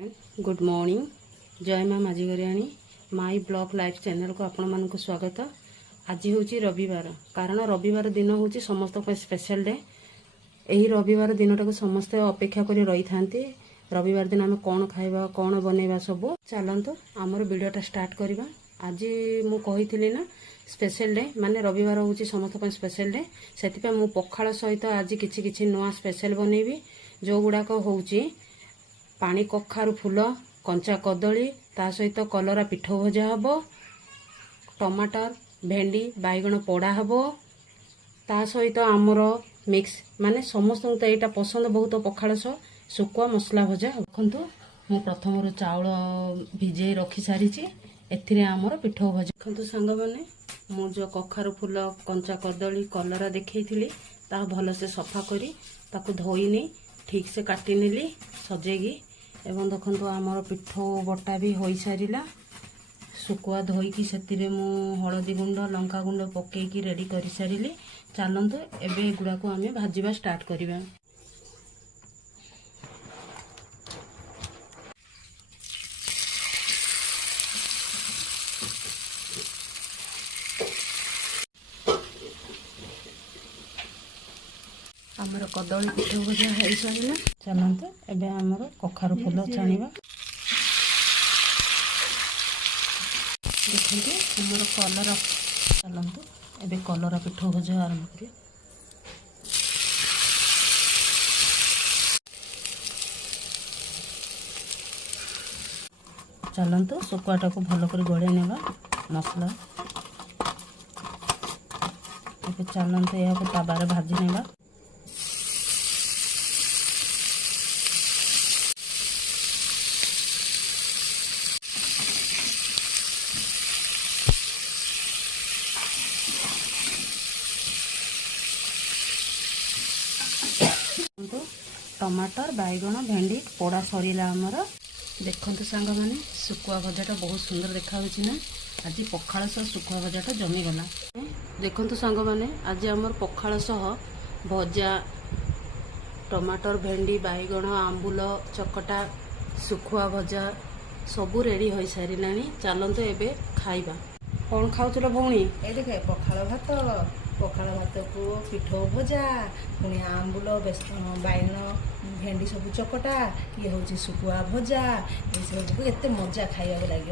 Good morning जय माँ माझीगरियाणी my blog life channel को आपण मानक स्वागत। आज हूँ रविवार कारण रविवार दिन हूँ समस्त स्पेशल डे। यही रविवार दिन टाक समस्ते अपेक्षा कर रही था रविवार दिन आम कौन खाइबा कौन बनैबा सब चलतु आमर वीडियोटा स्टार्ट करवा। आज मु कही ना स्पेशल डे माने रविवार हूँ समस्त स्पेशल डे से मु पखाल सहित आज किछि किछि नुआ स्पेशल बनैबी जो गुड़ाक हूँ पानी कखारु फूल कंचा कदली ता सहित कलरा पिठ भजा हब टमाटर भेंडी बैगण पोड़ा हब ता सहित आमर मिक्स माने समस्त तो यहाँ पसंद बहुत पखाल सुकुआ मसला भजा। देखु मु प्रथम चाउल भिजे रखी सारी एथिरे आमर पिठ भजा। देखु सांग मैंने मु जो कखारु फूल कंचा कदली कलरा देखी ता भल से सफा करी ताकू धोईनी ठीक से काटी नेली सजेगी एवं देखो आमर पिठ बटा भी हो सारा सुकुआ धोईकी से मु हलदी गुंड लंका गुंड पकईकी रेडी कर सारी। चलतु एबे गुड़ा को आम भाजवा स्टार्ट करवा। आमर कदली पिठ भजा हो सारा। चलतु एबे आमर कखारु फूल छाणीबा। देखते आमर कलरा चलतु एबे कलरा पिठ भजा आरंभ करिया। चलतु सुकुआटा को भल कर गड़े नेबा मसला। चलतु यह ताबारे भाजी नेबा। टमाटर बैगण भेंडी पोड़ा सरीला आमर। देखु सांग मैंने सुकुआ भजाटा बहुत सुंदर देखा ना। आज पखाल सह सुकुआ भजाटा जमीगला। देखु सांग मैंने आज आमर पखाल सह भजा टमाटर भेंडी बैगण आंबुल चकटा सुखुआ भजा सबू रेडी हो सारा। चलतु एबे खाइबा। कौन खाऊल भौणी? ए देखे पखाल भात को पिठ भजा पुणी आंबुल बैगण भेंडी सब चकटा ये हूँ सुकुआ भजा ये सब एत मजा खाइबा लगे।